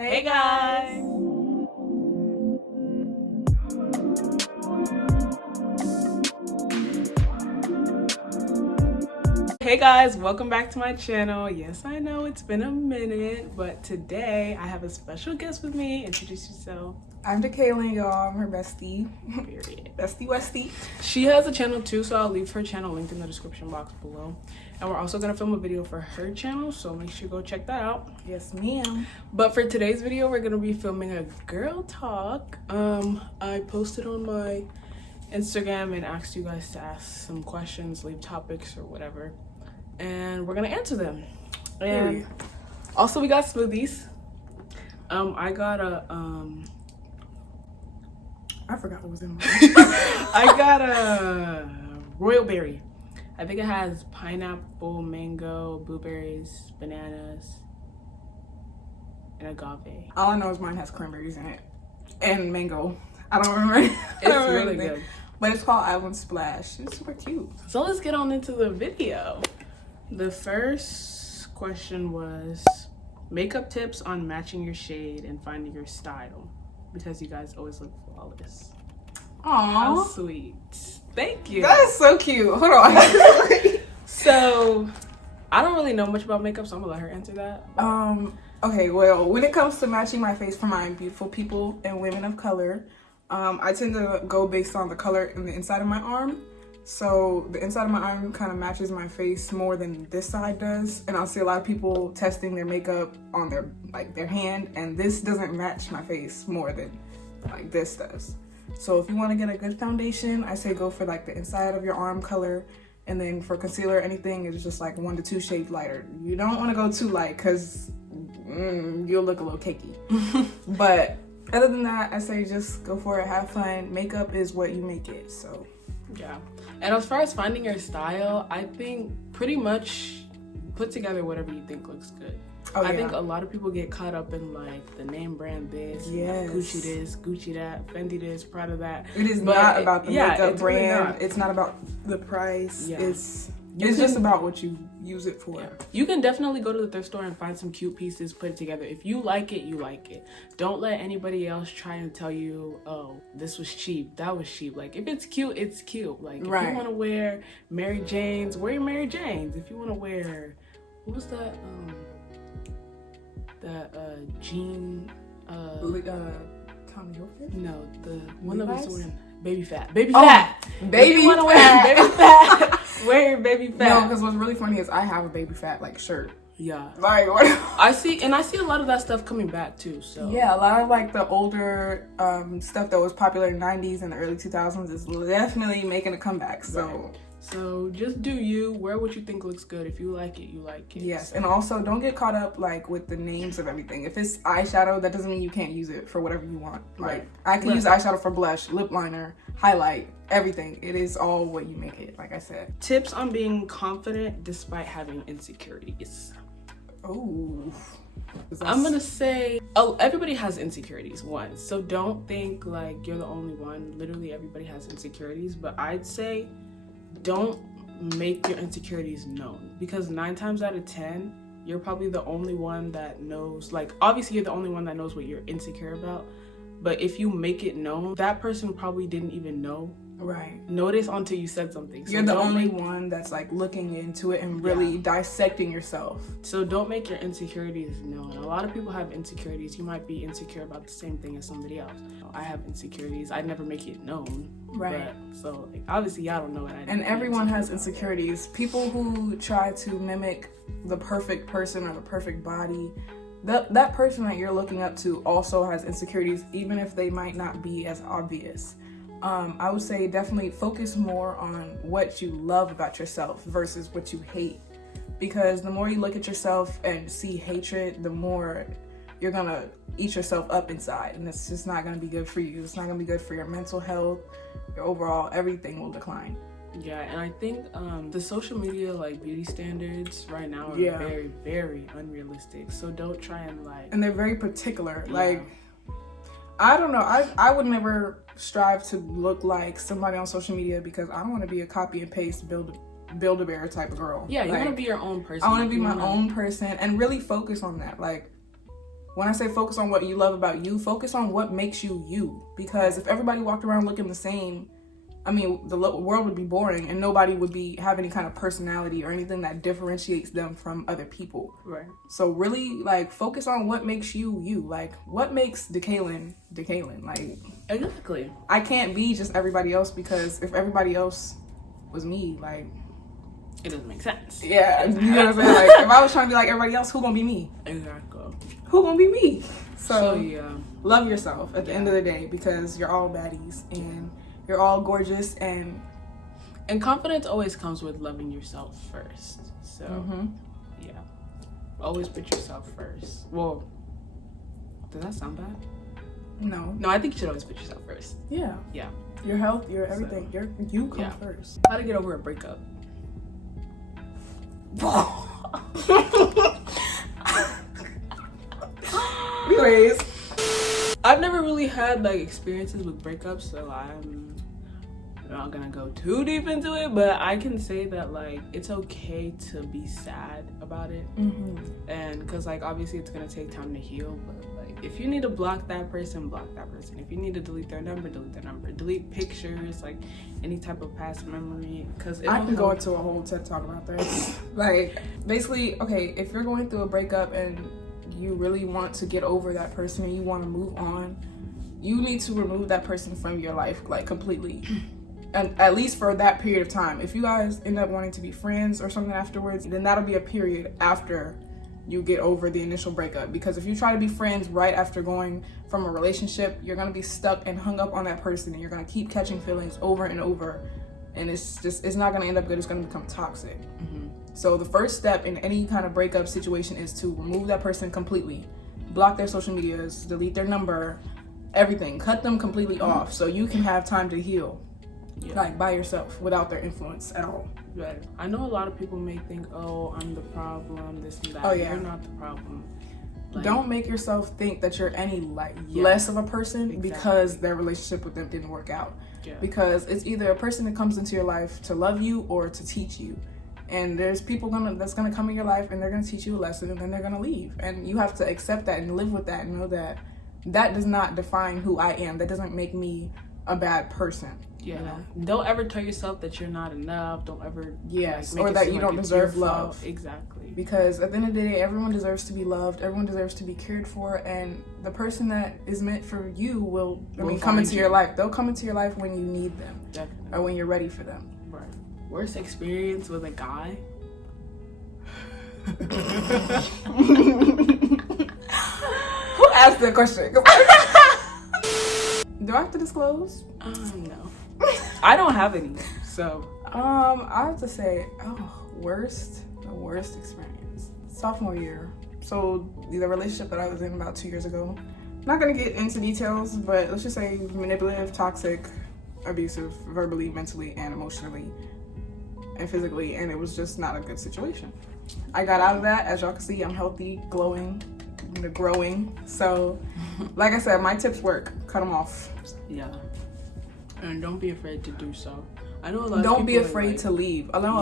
Hey guys! Hey guys, welcome back to my channel. Yes, I know it's been a minute, but today I have a special guest with me. Introduce yourself. I'm DeKayla, y'all. I'm her bestie. Period. Bestie Westie. She has a channel too, so I'll leave her channel linked in the description box below. And we're also gonna film a video for her channel, so make sure you go check that out. Yes, ma'am. But for today's video, we're gonna be filming a girl talk. I posted on my Instagram and asked you guys to ask some questions, leave topics or whatever, and we're gonna answer them. And also we got smoothies. I got a I forgot what was in mine. I got a royal berry. I think it has pineapple, mango, blueberries, bananas, and agave. All I know is mine has cranberries in it and mango. I don't remember. It's really good. But it's called Island Splash. It's super cute. So let's get on into the video. The first question was makeup tips on matching your shade and finding your style, because you guys always look flawless. How Aww. sweet. Thank you. That is so cute. Hold on. So I don't really know much about makeup, so I'm gonna let her answer that. Okay, well, when it comes to matching my face for my beautiful people and women of color, I tend to go based on the color in the inside of my arm. So the inside of my arm kind of matches my face more than this side does. And I'll see a lot of people testing their makeup on their hand, and this doesn't match my face more than like this does. So if you want to get a good foundation, I say go for like the inside of your arm color. And then for concealer or anything, it's just like 1 to 2 shades lighter. You don't want to go too light because you'll look a little cakey. But other than that, I say just go for it, have fun. Makeup is what you make it, so. Yeah. And as far as finding your style, I think pretty much put together whatever you think looks good. Oh, I think a lot of people get caught up in like the name brand this, Yes. Gucci this, Gucci that, Fendi this, Prada that. It is But not about the makeup it's really brand. not. It's not about the price. Yeah. It's just about what you use it for. Yeah. You can definitely go to the thrift store and find some cute pieces, put it together. If you like it, you like it. Don't let anybody else try and tell you, oh, this was cheap, that was cheap. Like, if it's cute, it's cute. Like, if you want to wear Mary Jane's, wear your Mary Jane's. If you want to wear, what was that, jean, Tommy Hilfiger? no, the one that Levi's? was wearing Baby Fat. Baby Oh, Fat. Baby If you want to wear Fat. Baby Fat, wear your Baby Fat. No, because what's really funny is I have a Baby Fat like shirt. Yeah. Like what? I see a lot of that stuff coming back too. So Yeah, a lot of like the older stuff that was popular in the 90s and the early 2000s is definitely making a comeback. So. Right. So just do you, wear what you think looks good. If you like it, you like it. Yes, and also don't get caught up like with the names of everything. If it's eyeshadow, that doesn't mean you can't use it for whatever you want. Like I can use eyeshadow for blush, lip liner, highlight, everything. It is all what you make it, like I said. Tips on being confident despite having insecurities. Oh. I'm gonna say, everybody has insecurities, one. So don't think like you're the only one. Literally everybody has insecurities, but I'd say don't make your insecurities known, because 9 times out of 10 you're probably the only one that knows. Like, obviously you're the only one that knows what you're insecure about, but if you make it known, that person probably didn't even know. Right. Notice until you said something. So you're the only one that's like looking into it and really dissecting yourself. So don't make your insecurities known. A lot of people have insecurities. You might be insecure about the same thing as somebody else. I have insecurities. I'd never make it known. Right. But, so like, obviously y'all don't know what I do. And everyone has insecurities. People who try to mimic the perfect person or the perfect body, that person that you're looking up to also has insecurities, even if they might not be as obvious. I would say definitely focus more on what you love about yourself versus what you hate, because the more you look at yourself and see hatred, the more you're gonna eat yourself up inside, and it's just not gonna be good for you. It's not gonna be good for your mental health. Your overall everything will decline. Yeah, and I think the social media like beauty standards right now are very, very unrealistic. So don't try and like. And they're very particular. Like, I don't know. I would never strive to look like somebody on social media, because I don't want to be a copy and paste Build-A-Bear type of girl. Yeah, you want to be your own person. I want to be my own person and really focus on that. Like, when I say focus on what you love about you, focus on what makes you you. Because if everybody walked around looking the same, I mean, the world would be boring and nobody would have any kind of personality or anything that differentiates them from other people. Right. So really, like, focus on what makes you you. Like, what makes DeKaylin DeKaylin? Like, exactly. I can't be just everybody else, because if everybody else was me, like, it doesn't make sense. Yeah, you know what I'm saying? Like, if I was trying to be like everybody else, who gonna be me? Exactly. Who gonna be me? So yeah, love yourself at the end of the day, because you're all baddies and you're all gorgeous, and confidence always comes with loving yourself first. So yeah, always put yourself first. Well, does that sound bad? No, I think you should always put yourself first. Yeah. Your health, your everything. So, you come first. How to get over a breakup? Anyways, I've never really had like experiences with breakups, so I'm not gonna go too deep into it, but I can say that like it's okay to be sad about it, and because like obviously it's gonna take time to heal, but like if you need to block that person, if you need to delete their number, delete pictures, like any type of past memory, because I can go into a whole TED talk about this. Like, basically, okay, if you're going through a breakup and you really want to get over that person and you want to move on, you need to remove that person from your life, like, completely. And at least for that period of time. If you guys end up wanting to be friends or something afterwards, then that'll be a period after you get over the initial breakup. Because if you try to be friends right after going from a relationship, you're going to be stuck and hung up on that person, and you're going to keep catching feelings over and over, and it's not going to end up good. It's going to become toxic. So the first step in any kind of breakup situation is to remove that person completely. Block their social medias, delete their number, everything. Cut them completely off so you can have time to heal. Like, by yourself, without their influence at all. Right. I know a lot of people may think, oh, I'm the problem, this and that. Oh, yeah. You're not the problem. Like, don't make yourself think that you're any less of a person because their relationship with them didn't work out. Because it's either a person that comes into your life to love you or to teach you. And there's people that's gonna come in your life and they're gonna teach you a lesson, and then they're gonna leave. And you have to accept that and live with that and know that that does not define who I am. That doesn't make me a bad person. You know? Don't ever tell yourself that you're not enough. Don't ever or that you don't deserve love. Exactly. Because at the end of the day, everyone deserves to be loved. Everyone deserves to be cared for, and the person that is meant for you will come into your life. They'll come into your life when you need them. Definitely. Or when you're ready for them. Right. Worst experience with a guy? Who asked that question? Do I have to disclose? No. I don't have any, so. I have to say, the worst experience. Sophomore year. So the relationship that I was in about 2 years ago. I'm not gonna get into details, but let's just say manipulative, toxic, abusive, verbally, mentally, and emotionally, and physically, and it was just not a good situation. I got out of that. As y'all can see, I'm healthy, glowing, growing. So, like I said, my tips work. Cut them off. Yeah. And don't be afraid to do so. I know a lot. Don't be afraid to leave. I know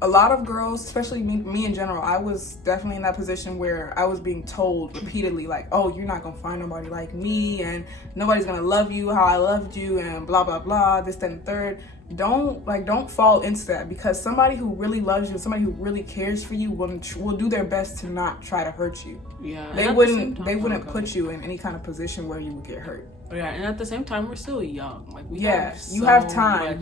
a lot of girls, especially me in general. I was definitely in that position where I was being told repeatedly, like, "Oh, you're not gonna find nobody like me, and nobody's gonna love you how I loved you, and blah blah blah, this, that, and the third." Don't fall into that, because somebody who really loves you, somebody who really cares for you, will do their best to not try to hurt you. Yeah. They wouldn't put you in any kind of position where you would get hurt. Yeah, and at the same time, we're still young. Like, you have time.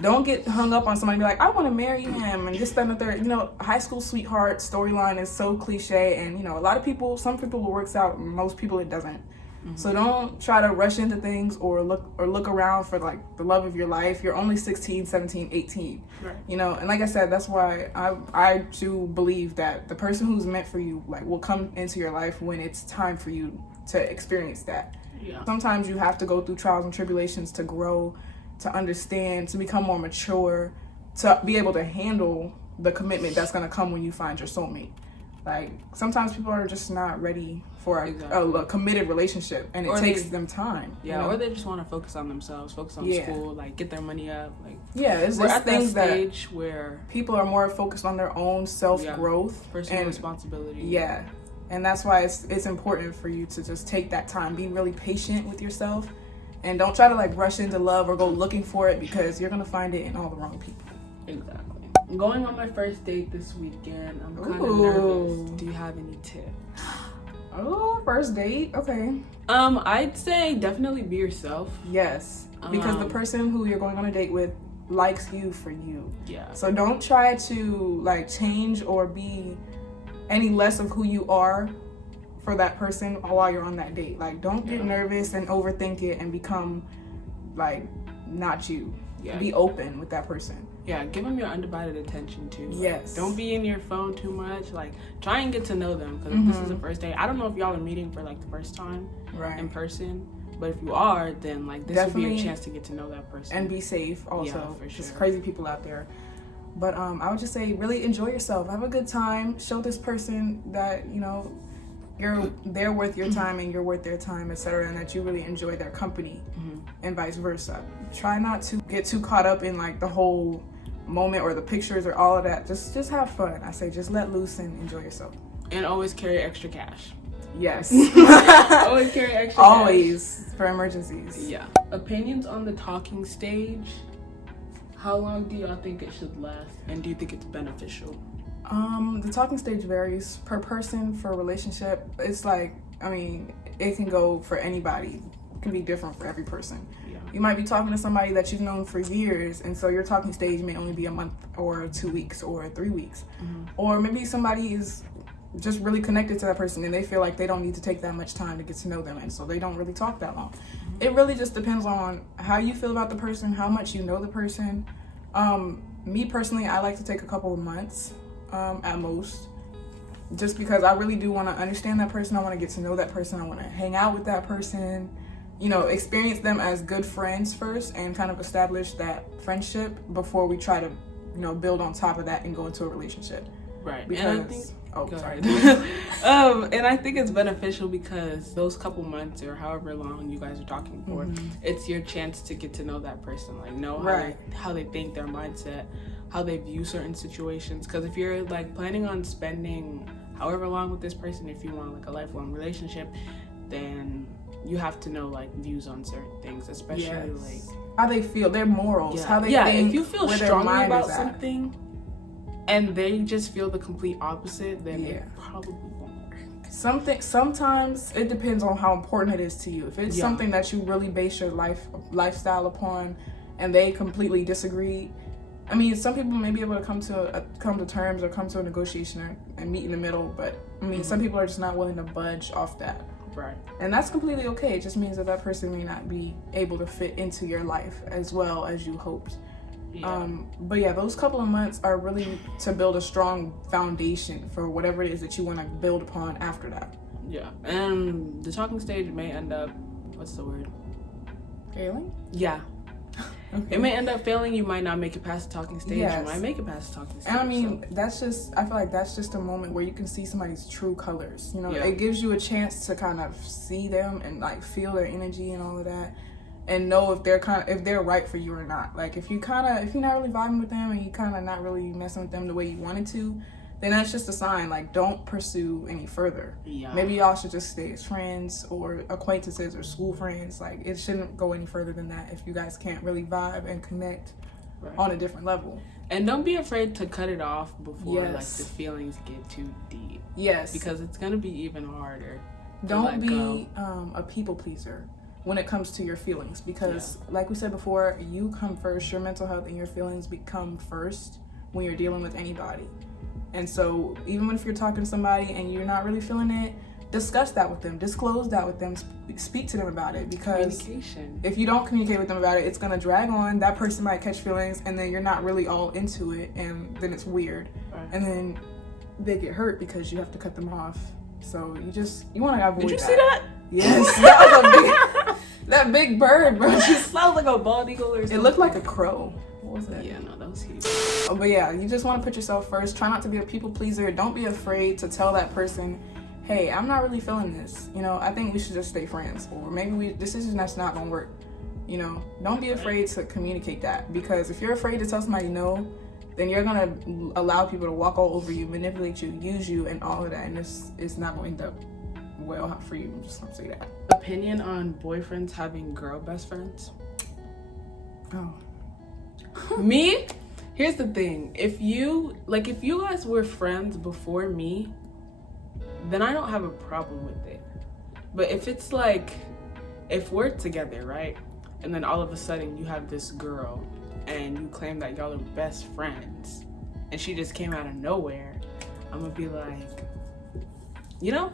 Don't get hung up on somebody and be like, I want to marry him and this, that, and the third. You know, high school sweetheart storyline is so cliche, and you know, some people it works out, most people it doesn't. So don't try to rush into things or look around for like the love of your life. You're only 16, 17, 18. Right. You know, and like I said, that's why I do believe that the person who's meant for you will come into your life when it's time for you to experience that. Yeah. Sometimes you have to go through trials and tribulations to grow, to understand, to become more mature, to be able to handle the commitment that's going to come when you find your soulmate. Like, sometimes people are just not ready for a committed relationship, and it takes them time. Yeah, you know? Or they just want to focus on themselves, focus on school, like get their money up. Like, it's at things that stage where people are more focused on their own self-growth, personal responsibility. Yeah, And that's why it's important for you to just take that time, be really patient with yourself, and don't try to like rush into love or go looking for it, because you're gonna find it in all the wrong people. Exactly. I'm going on my first date this weekend. I'm kind of nervous. Do you have any tips? Oh, first date. Okay. I'd say definitely be yourself. Yes, because the person who you're going on a date with likes you for you. Yeah. So don't try to like change or be any less of who you are for that person while you're on that date. Like, don't get nervous and overthink it and become like not you. Yeah. Be open with that person. Yeah, give them your undivided attention too. Like, yes. Don't be in your phone too much. Like, try and get to know them, because if this is the first date, I don't know if y'all are meeting for like the first time in person, but if you are, then like this would be your chance to get to know that person and be safe. Also, yeah, for sure. There's crazy people out there. But I would just say, really enjoy yourself. Have a good time. Show this person that, you know, they're worth your time and you're worth their time, etc., and that you really enjoy their company, and vice versa. Try not to get too caught up in like the whole moment or the pictures or all of that. Just have fun. I say just let loose and enjoy yourself. And always carry extra cash. Yes. Always carry extra cash. Always, for emergencies. Yeah. Opinions on the talking stage. How long do y'all think it should last, and do you think it's beneficial? The talking stage varies per person, for a relationship. It's like, I mean, it can go for anybody. It can be different for every person. Yeah. You might be talking to somebody that you've known for years, and so your talking stage may only be a month or 2 weeks or 3 weeks. Or maybe somebody is just really connected to that person and they feel like they don't need to take that much time to get to know them, and so they don't really talk that long. It really just depends on how you feel about the person, how much you know the person. Me personally, I like to take a couple of months at most, just because I really do want to understand that person. I want to get to know that person. I want to hang out with that person, you know, experience them as good friends first and kind of establish that friendship before we try to, you know, build on top of that and go into a relationship. Right. Because, and I think, sorry. And I think it's beneficial because those couple months or however long you guys are talking for, it's your chance to get to know that person, like know how they think, their mindset, how they view certain situations. Because if you're like planning on spending however long with this person, if you want like a lifelong relationship, then you have to know like views on certain things, especially like how they feel, their morals, how they think. If you feel strongly about something and they just feel the complete opposite, then it probably won't work. Sometimes it depends on how important it is to you. If it's something that you really base your lifestyle upon and they completely disagree, I mean, some people may be able to come to terms or come to a negotiation and meet in the middle, but I mean, some people are just not willing to budge off that. Right. And that's completely okay. It just means that that person may not be able to fit into your life as well as you hoped. Yeah. But yeah, those couple of months are really to build a strong foundation for whatever it is that you want to build upon after that. Yeah. And the talking stage may end up, what's the word? Failing? Yeah. Okay. It may end up failing. You might not make it past the talking stage. Yes. You might make it past the talking stage. And I mean, that's just, I feel like that's just a moment where you can see somebody's true colors. You know, it gives you a chance to kind of see them and like feel their energy and all of that, and know if they're right for you or not. Like if you're not really vibing with them and you kind of not really messing with them the way you wanted to, then that's just a sign. Like, don't pursue any further. Yeah. Maybe y'all should just stay as friends or acquaintances or school friends. Like, it shouldn't go any further than that if you guys can't really vibe and connect on a different level. And don't be afraid to cut it off before like the feelings get too deep. Yes. Because it's gonna be even harder. Don't be a people pleaser when it comes to your feelings, because like we said before, you come first. Your mental health and your feelings become first when you're dealing with anybody. And so even if you're talking to somebody and you're not really feeling it, discuss that with them, disclose that with them, speak to them about it, because if you don't communicate with them about it, it's going to drag on. That person might catch feelings and then you're not really all into it, and then it's weird. Right. And then they get hurt because you have to cut them off. So you want to avoid that. Did you see that? Yes. That was that big bird, bro. It sounds like a bald eagle or something. It looked like a crow. What was that? Yeah, no, that was huge. But yeah, you just want to put yourself first. Try not to be a people pleaser. Don't be afraid to tell that person, hey, I'm not really feeling this. You know, I think we should just stay friends. Or maybe this is that's not going to work. You know, don't be afraid to communicate that. Because if you're afraid to tell somebody no, then you're gonna allow people to walk all over you, manipulate you, use you, and all of that, and it's not gonna end up well for you. I'm just gonna say that. Opinion on boyfriends having girl best friends? Oh. Me? Here's the thing. If you guys were friends before me, then I don't have a problem with it. But if it's like, if we're together, right? And then all of a sudden you have this girl and you claim that y'all are best friends and she just came out of nowhere, I'm gonna be like, you know?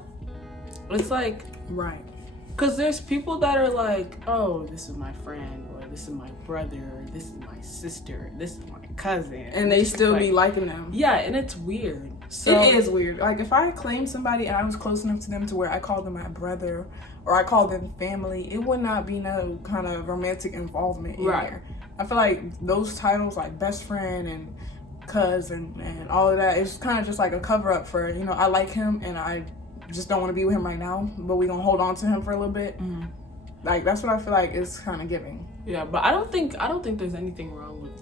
It's like, right. Because there's people that are like, oh, this is my friend, or this is my brother, or this is my sister, this is my cousin. And they still be liking them. Yeah, and it's weird. So it is weird. Like, if I claimed somebody and I was close enough to them to where I called them my brother or I called them family, it would not be no kind of romantic involvement in there. I feel like those titles, like best friend and cousin and all of that, it's kind of just like a cover up for, you know, I like him and I just don't want to be with him right now, but we're gonna hold on to him for a little bit. Mm-hmm. Like, that's what I feel like is kind of giving. Yeah, but I don't think there's anything wrong with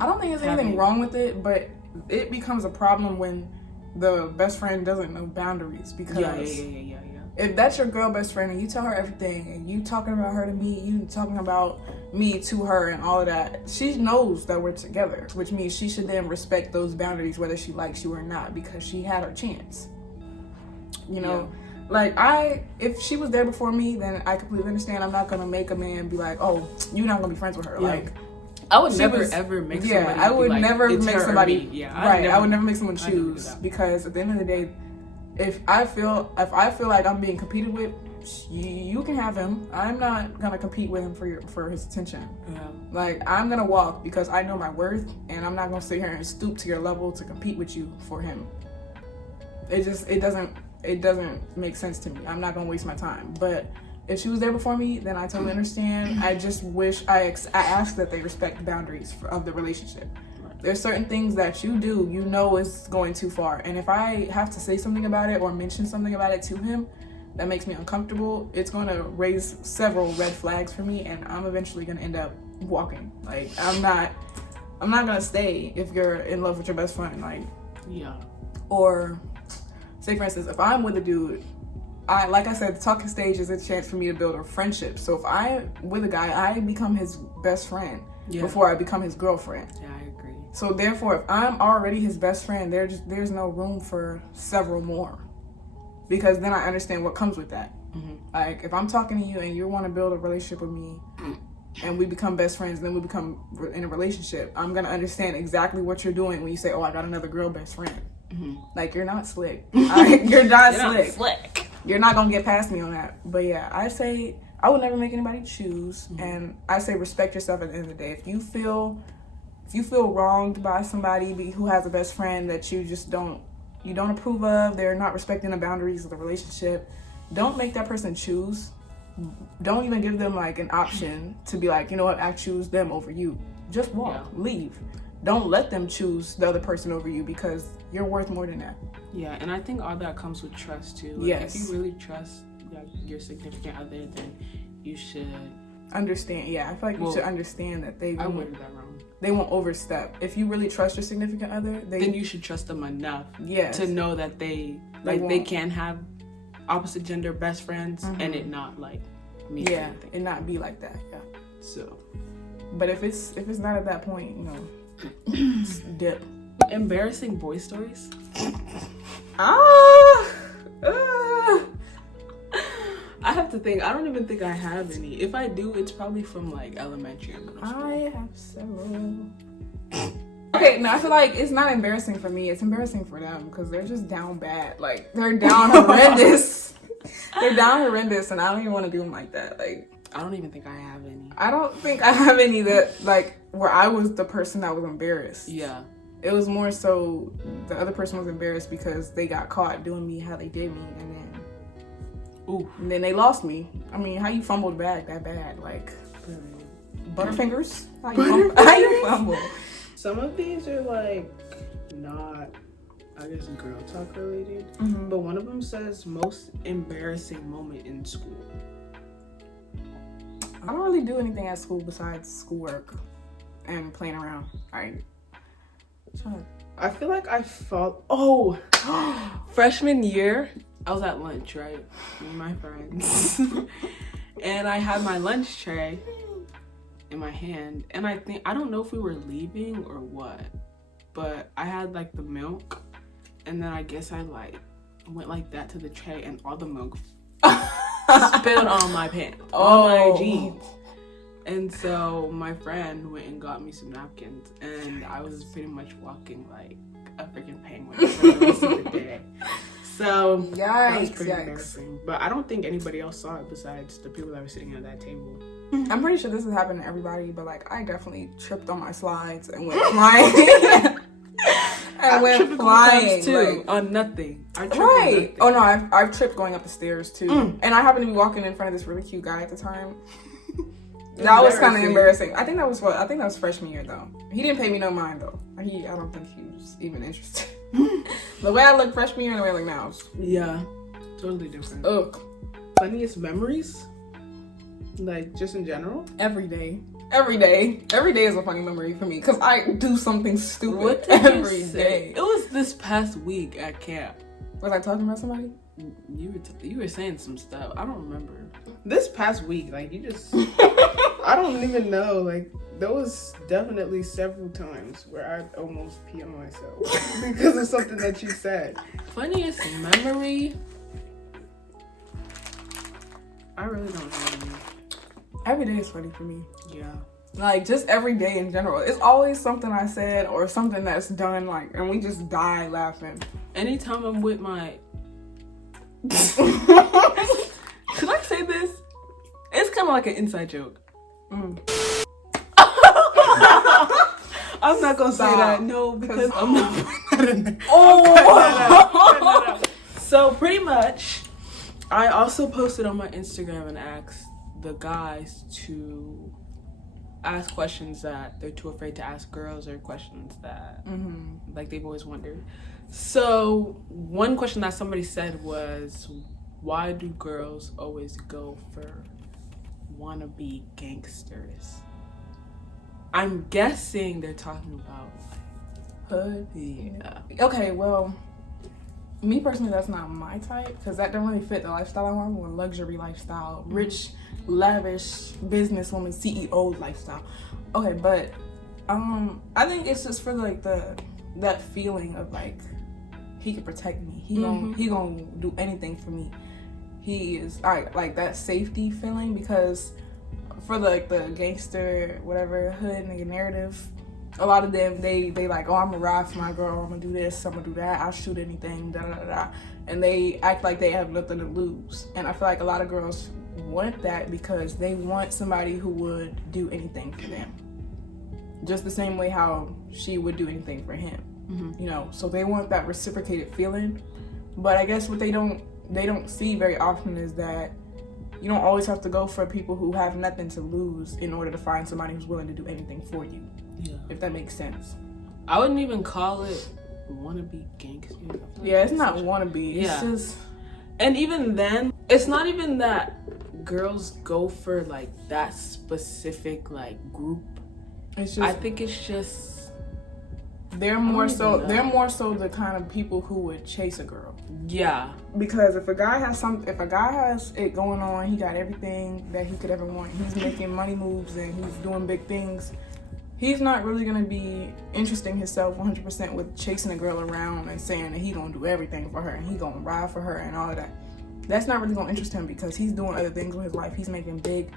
I don't think there's anything wrong with it, but it becomes a problem when the best friend doesn't know boundaries. Because yeah. If that's your girl best friend and you tell her everything and you talking about her to me, you talking about me to her and all of that, she knows that we're together, which means she should then respect those boundaries whether she likes you or not, because she had her chance. You know, like, if she was there before me, then I completely understand. I'm not gonna make a man be like, oh, you're not gonna be friends with her. Like, I would never ever make somebody. Yeah, I would never make somebody. I would never make someone choose, choose, because at the end of the day, if I feel like I'm being competed with, you can have him. I'm not gonna compete with him for his attention. Yeah. Like, I'm gonna walk because I know my worth, and I'm not gonna sit here and stoop to your level to compete with you for him. It doesn't make sense to me. I'm not gonna waste my time. But if she was there before me, then I totally understand. I just wish I ask that they respect the boundaries of the relationship. There's certain things that you do, you know, is going too far. And if I have to say something about it or mention something about it to him that makes me uncomfortable, it's going to raise several red flags for me, and I'm eventually going to end up walking. Like, I'm not going to stay if you're in love with your best friend. Like, yeah. Or say, for instance, if I'm with a dude, like I said, the talking stage is a chance for me to build a friendship. So if I'm with a guy, I become his best friend before I become his girlfriend. Yeah, I agree. So therefore, if I'm already his best friend, there's no room for several more, because then I understand what comes with that. Mm-hmm. Like, if I'm talking to you and you want to build a relationship with me, and we become best friends, and then we become in a relationship, I'm gonna understand exactly what you're doing when you say, "Oh, I got another girl best friend." Mm-hmm. Like, you're not slick. You're not slick. You're not gonna get past me on that. But yeah, I say I would never make anybody choose, and I say respect yourself at the end of the day. If you feel wronged by somebody who has a best friend that you just don't approve of, they're not respecting the boundaries of the relationship, don't make that person choose. Don't even give them like an option to be like, you know what, I choose them over you. Just walk, leave. Don't let them choose the other person over you, because you're worth more than that. Yeah, and I think all that comes with trust too. Like, yes. If you really trust your significant other, then you should understand. Yeah, I feel like you should understand that I worded that wrong. They won't overstep. If you really trust your significant other, then you should trust them enough yes. to know that they can have opposite gender best friends, and it not like me. Yeah, and not be like that. Yeah. So, but if it's not at that point, you know, dip. Embarrassing boy stories. I have to think. I don't even think I have any. If I do, it's probably from like elementary or middle school. I have several. Okay, no, I feel like it's not embarrassing for me. It's embarrassing for them, because they're just down bad. Like, they're down horrendous. They're down horrendous, and I don't even want to do them like that. Like, I don't even think I have any. I don't think I have any that, like, where I was the person that was embarrassed. Yeah. It was more so the other person was embarrassed because they got caught doing me how they did me, and then they lost me. I mean, how you fumbled the bag that bad? Like, Butterfingers? How you fumble? Some of these are like not, I guess, girl talk related, but one of them says most embarrassing moment in school. I don't really do anything at school besides schoolwork and playing around. I feel like I felt. Oh, freshman year, I was at lunch, right? With my friends. And I had my lunch tray in my hand. And I don't know if we were leaving or what. But I had like the milk. And then I guess I like went like that to the tray and all the milk spilled on my pants, on my jeans. And so my friend went and got me some napkins, and I was pretty much walking like a freaking penguin for the rest of the day. So that was pretty embarrassing. But I don't think anybody else saw it besides the people that were sitting at that table. I'm pretty sure this has happened to everybody, but like I definitely tripped on my slides and went flying. I went flying too, like, on nothing. Right. Oh no, I've tripped going up the stairs too. And I happened to be walking in front of this really cute guy at the time. That was kind of embarrassing. I think that was freshman year though. He didn't pay me no mind though. I don't think he was even interested. The way I looked freshman year and the way I look now. Yeah, totally different. Ugh. Funniest memories? Like just in general? Every day is a funny memory for me because I do something stupid every day. It was this past week at camp. Was I talking about somebody? You were saying some stuff. I don't remember. This past week, like you just, I don't even know. Like there was definitely several times where I almost pee on myself because of something that you said. Funniest memory? I really don't know. Every day is funny for me. Yeah. Like just every day in general. It's always something I said or something that's done like, and we just die laughing. Anytime I'm with my Could I say this? It's kind of like an inside joke. I'm not gonna say that. No, because I'm not putting that in there. Oh! So pretty much, I also posted on my Instagram and asked the guys to ask questions that they're too afraid to ask girls, or questions that like they've always wondered. So one question that somebody said was, why do girls always go for wannabe gangsters? I'm guessing they're talking about hood. Yeah. Okay, well, me personally, that's not my type because that don't really fit the lifestyle I want. I want a luxury lifestyle, rich, lavish businesswoman, CEO lifestyle. Okay, but I think it's just for like that feeling of like he could protect me. He gonna do anything for me. He is like that safety feeling, because for the gangster whatever hood nigga narrative, a lot of them they like, oh, I'm gonna ride for my girl, I'm gonna do this, I'm gonna do that, I'll shoot anything, da da da da, and they act like they have nothing to lose. And I feel like a lot of girls want that because they want somebody who would do anything for them, just the same way how she would do anything for him. You know, so they want that reciprocated feeling. But I guess what they don't see very often is that you don't always have to go for people who have nothing to lose in order to find somebody who's willing to do anything for you. Yeah. If that makes sense. I wouldn't even call it wannabe gangster. Yeah, it's not wannabe. It's just... And even then, it's not even that girls go for like that specific like group. It's just... I think it's just... They're more so the kind of people who would chase a girl. Yeah. Because if a guy has it going on, he got everything that he could ever want. He's making money moves and he's doing big things. He's not really gonna be interesting himself 100% with chasing a girl around and saying that he gonna do everything for her and he gonna ride for her and all of that. That's not really gonna interest him because he's doing other things with his life. He's making big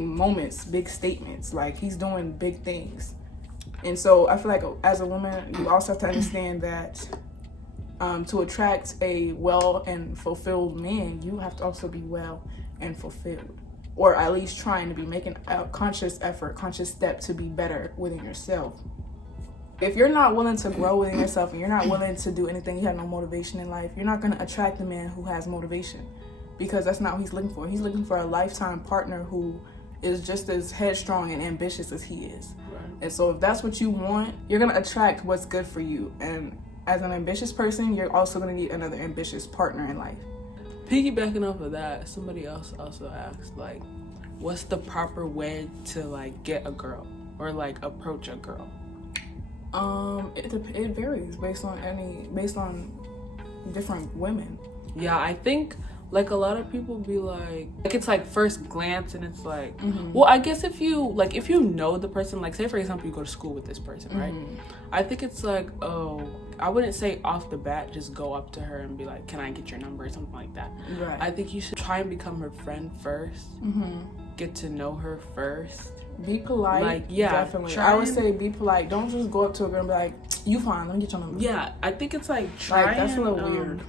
moments, big statements. Like he's doing big things. And so I feel like as a woman, you also have to understand that to attract a well and fulfilled man, you have to also be well and fulfilled, or at least trying to be making a conscious effort, conscious step to be better within yourself. If you're not willing to grow within yourself and you're not willing to do anything, you have no motivation in life, you're not going to attract a man who has motivation, because that's not what he's looking for. He's looking for a lifetime partner who is just as headstrong and ambitious as he is. And so if that's what you want, you're going to attract what's good for you. And as an ambitious person, you're also going to need another ambitious partner in life. Piggybacking off of that, somebody else also asked, like, what's the proper way to, like, get a girl or, like, approach a girl? It varies based on different women. Yeah, I think like a lot of people be like it's like first glance, and it's like, well, I guess if you know the person, like say for example you go to school with this person, right? I think it's like, oh, I wouldn't say off the bat just go up to her and be like, can I get your number or something like that. Right. I think you should try and become her friend first. Get to know her first. Be polite. Like, yeah, definitely. I would say be polite. Don't just go up to a girl and be like, you fine, let me get your number. Yeah, I think it's like that's a little weird.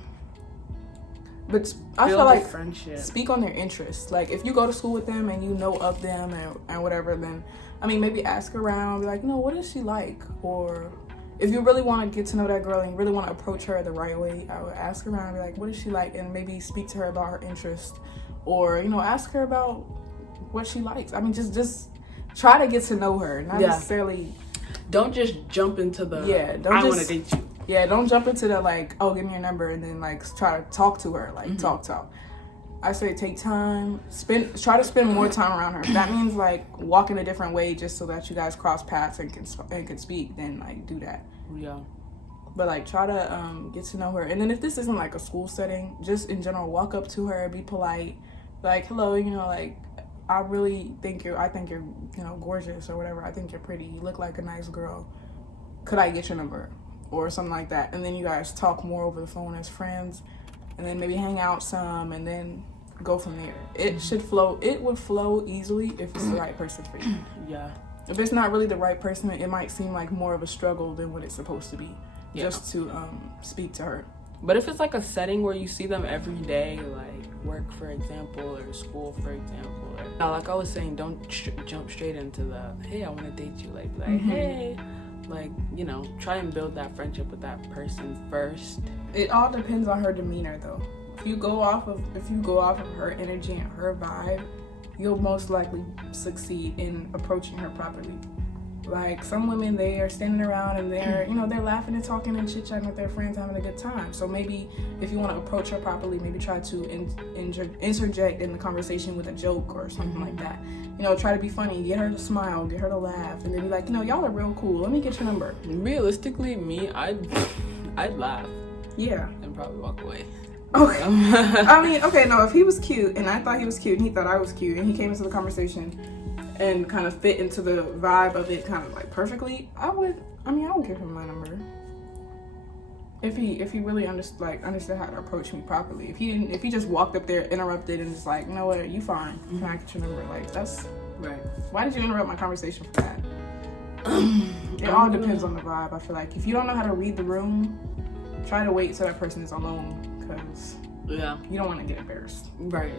But I feel like friendship. Speak on their interests. Like if you go to school with them and you know of them and whatever, then I mean maybe ask around, be like, what is she like? Or if you really want to get to know that girl and you really want to approach her the right way, I would ask around, be like, what is she like? And maybe speak to her about her interests, or ask her about what she likes. I mean, just try to get to know her, not necessarily. Don't just jump into the I want to date you. Yeah, don't jump into the like, oh, give me your number, and then like try to talk to her, like talk. I say take time, try to spend more time around her. If that means like walking a different way just so that you guys cross paths and can speak, then like do that. Yeah. But like try to get to know her, and then if this isn't like a school setting, just in general, walk up to her, be polite, like hello, like I think you're gorgeous or whatever. I think you're pretty. You look like a nice girl. Could I get your number? Or something like that. And then you guys talk more over the phone as friends, and then maybe hang out some, and then go from there. It should flow. It would flow easily if it's the right person for you. Yeah. If it's not really the right person, it might seem like more of a struggle than what it's supposed to be. Yeah. Just to speak to her. But if it's like a setting where you see them every day, like work for example, or school for example, or like I was saying, don't jump straight into the hey, I want to date you. Like hey. Like, try and build that friendship with that person first. It all depends on her demeanor, though. If you go off of her energy and her vibe, you'll most likely succeed in approaching her properly. Like some women, they are standing around and they're laughing and talking and chit-chatting with their friends, having a good time. So maybe if you want to approach her properly, maybe try to interject in the conversation with a joke or something like that. Try to be funny, get her to smile, get her to laugh, and then be like, y'all are real cool. Let me get your number. Realistically, I'd laugh. Yeah. And probably walk away. Okay. I mean, okay, no, if he was cute and I thought he was cute and he thought I was cute and he came into the conversation and kind of fit into the vibe of it kind of like perfectly, I would give him my number. If he really understood how to approach me properly. If he just walked up there, interrupted, and just like, you know what, you fine. Can I get your number? Like, that's right. Why did you interrupt my conversation for that? It all depends on the vibe. I feel like if you don't know how to read the room, try to wait till that person is alone, because you don't want to get embarrassed. Right.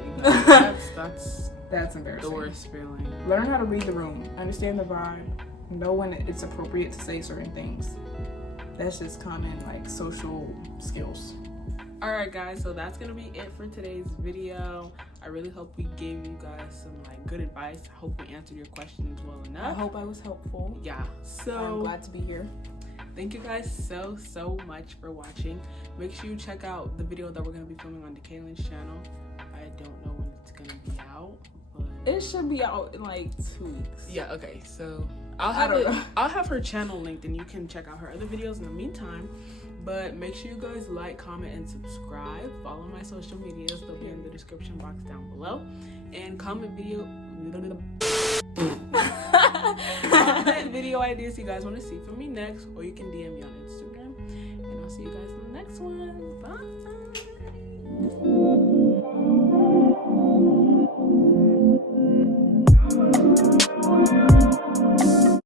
That's embarrassing. The worst feeling. Learn how to read the room, understand the vibe, know when it's appropriate to say certain things. That's just common like social skills. Alright guys, so that's gonna be it for today's video. I really hope we gave you guys some like good advice. I hope we answered your questions well enough. I hope I was helpful. Yeah, so I'm glad to be here. Thank you guys so much for watching. Make sure you check out the video that we're gonna be filming on Kaylin's channel. I don't know when it's gonna be out, but it should be out in like 2 weeks. Yeah, okay, so I'll have her channel linked and you can check out her other videos in the meantime. But make sure you guys like, comment, and subscribe. Follow my social medias. They'll be in the description box down below. And comment video ideas you guys want to see from me next. Or you can DM me on Instagram. And I'll see you guys in the next one. Bye.